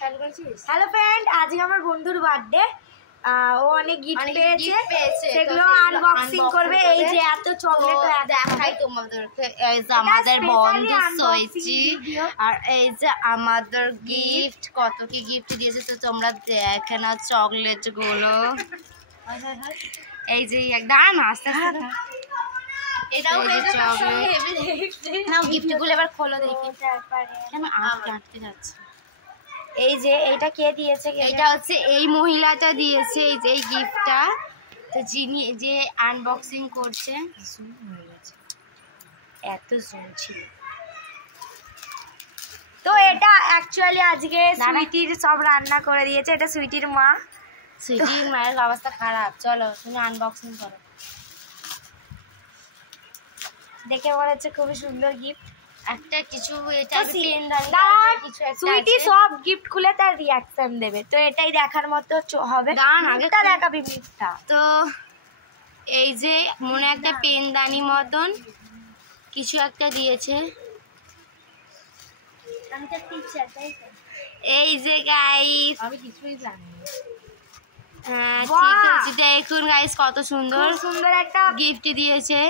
Hello friend, আজকে আমার বন্ধুর বার্থডে। ও অনেক গিফট পেয়েছে, সেগুলো আনবক্সিং করবে। এই যে এত চকলেট দেখাই তোমাদেরকে। এই যে আমাদের বন্ধু সইচি, আর এই যে আমাদের গিফট, কত কি গিফট দিয়েছে তো তোমরা দেখে না চকলেট গুলো। এই যে দাঁড়ান আস্তে আস্তে, এটাও গিফট গুলো এবার খোলো দেখি কেন আটকে যাচ্ছে। এই যে এইটা কে দিয়েছে? এটা হচ্ছে এই মহিলাটা দিয়েছে, এই যে এই গিফটটা। তো যিনি যে আনবক্সিং করছে, এত জুম ছিল। তো এটা অ্যাকচুয়ালি আজকে সুইটির সব রান্না করে দিয়েছে। এটা সুইটির মা। সুইটির মায়ের অবস্থা খারাপ। চলো তুমি আনবক্সিং করো। দেখে মনে হচ্ছে খুবই সুন্দর গিফট। একটা কিছু সুইটি সব গিফট খুলে তার রিয়াকশন দেবে, তো এটাই দেখার মতো হবে। আগেটা দেখাবি মুখটা। তো এই যে মনে একটা পেনদানি মতন কিছু একটা দিয়েছে। এই যে গাইস, আমি কিছুই জানি না। হ্যাঁ ঠিক আছে, দেখুন গাইস কত সুন্দর সুন্দর একটা গিফট দিয়েছে।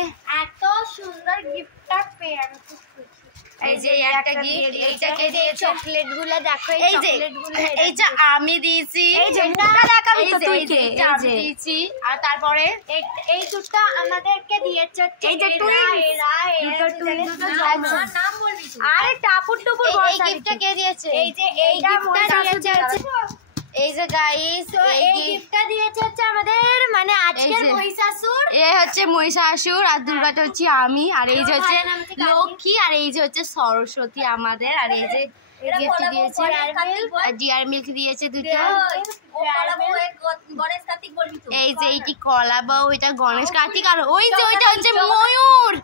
এত সুন্দর গিফটটা পেয়ে আমি খুব খুশি। এই যে একটা গিফট, এইটাকে দিয়ে চকলেট গুলো দেখো। এই যে আমি দিয়েছি, এই যে মুখটা দেখাবি তো তুই কে? এই যে দিয়েছি। আর তারপরে এই দুটো আমাদেরকে দিয়েছে। এই যে তুই নাম বলবি? আরে টাপুর টুপুর বল। এই গিফটটা কে দিয়েছে? এই যে এই গিফটটা দিয়েছে। এই যে গাইস, এই গিফটটা দিয়েছে হচ্ছে আমাদের মানে আজকের মহিষাসুর। এই হচ্ছে মহিষাসুর, আর দুর্গাটা হচ্ছে আমি, আর এই যে হচ্ছে লক্ষ্মী, আর এই যে হচ্ছে সরস্বতী আমাদের। আর এই যে গিফট দিয়েছে ডিয়ার মিল্ক দিয়েছে দুটো। এই যে এইটি কলা বউ, এটা গণেশ কার্তিক, আর ওই যে ওইটা হচ্ছে ময়ূর।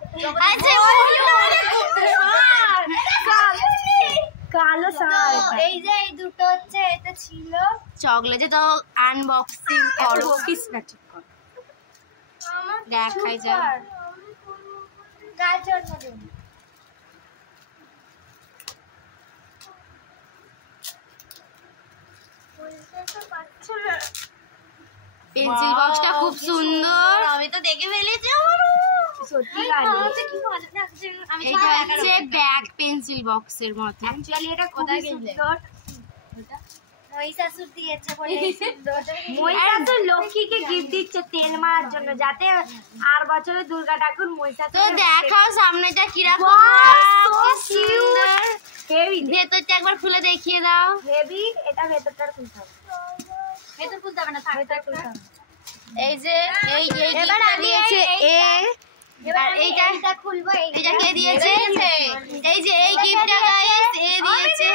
কালো শাল। এই যে এই দুটো হচ্ছে, এটা ছিল চকলেট। তো আনবক্সিং করো, কিস না ঠিক কর, দেখাই যা গাজর মধ্যে। পেন্সিল বক্সটা খুব সুন্দর, আমি তো দেখে ফেলেছি। সত্যি এটা হচ্ছে ব্যাগ পেন্সিল বক্সের মতো। অ্যাকচুয়ালি এটা কোথায় সুন্দর, মহিষাসুর দিয়েছে বলে সুন্দর। মহিষাসুর লক্ষ্মীকে গিফট দিচ্ছে তেল মারার জন্য, যাতে আর বছরে দুর্গা ঠাকুর মহিষাসুর। তো দেখাও সামনেটা কিরকম সুন্দর। হেভি, ভেতরটা একবার খুলে দেখিয়ে দাও। হেভি, এটা ভেতরটা খুলতে হবে। ভেতর খুলতে হবে না, ভেতর খুলতে হবে। এই যে এই গিফটটা দিয়েছে আর এইটা খুলবো। এইটা কে দিয়েছে? এই যে এই গিফটটা গাইস এ দিয়েছে।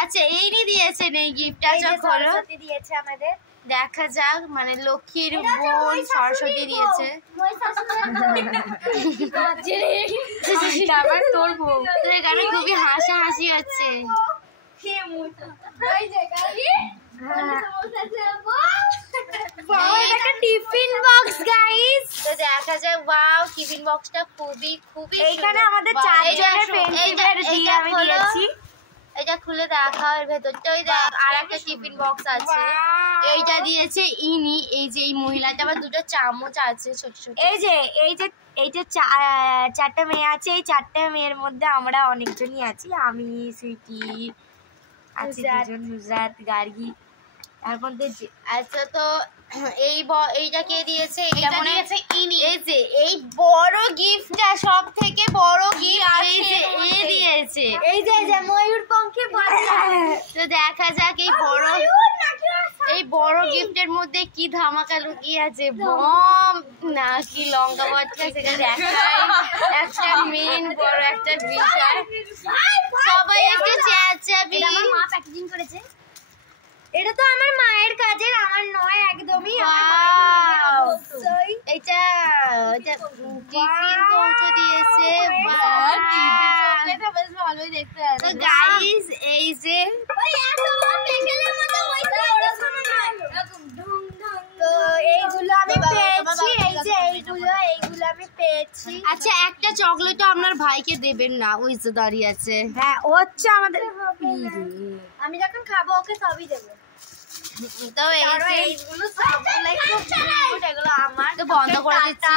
আচ্ছা এইনি দিয়েছে এই গিফটটা। সরস্বতী দিয়েছে আমাদের। দেখা যাক, মানে লক্ষ্মীর বোন সরস্বতী দিয়েছে। আবার তোর বউ। তো এখানে খুবই হাসাহাসি হচ্ছে। টিফিন বক্স গাইস, তো দেখা যায়। ওয়াও, টিফিন বক্সটা খুবই খুবই। এইখানে আমাদের চারজনের ফ্রেন্ডশিপের দিয়ে আমি দিয়েছি। এটা খুলে দেখাও, এর ভেতরটা ওই দেখ আর একটা টিফিন বক্স আছে। এইটা দিয়েছে ইনি। এই যে এই মহিলাটা, আবার দুটো চামচ আছে ছোট ছোট। এই যে চারটে মেয়ে আছে, এই চারটে মেয়ের মধ্যে আমরা অনেকজনই আছি। আমি, সুইটি আছে, দুজন নুজরাত, গার্গী। তার মধ্যে আচ্ছা, তো এইটা কে দিয়েছে? এটা মনে আছে ইনি। এই যে এই বড় গিফটটা, সব থেকে বড় গিফট এই দিয়েছে। এই যে ময়ূরপঙ্খী বাচ্চা। তো দেখা যাক এই বড় গিফটের মধ্যে কি ধামাকা লুকিয়ে আছে। বম নাকি লঙ্কা ভটকা, সেটা দেখায়। একটা মেন বড় একটা বিষয়, সবাই একটু চেঁচাবি। আমার মা প্যাকেজিং করেছে। এটা তো আমার মায়ের কাজের, আমার নয় একদমই। এটা টিফিন পৌঁছে দিয়েছে। তো গাইস এই যে এইগুলো আমি পেয়েছি। এই যে এইগুলো আমি পেয়েছি। আচ্ছা, একটা চকলেটও আপনার ভাইকে দেবেন না, ওই যে দাঁড়িয়ে আছে। হ্যাঁ ও হচ্ছে আমাদের, আমি যখন খাবো ওকে সবই দেবো। তো এইগুলো সবগুলো আমার, তো বন্ধ করে দিচ্ছি।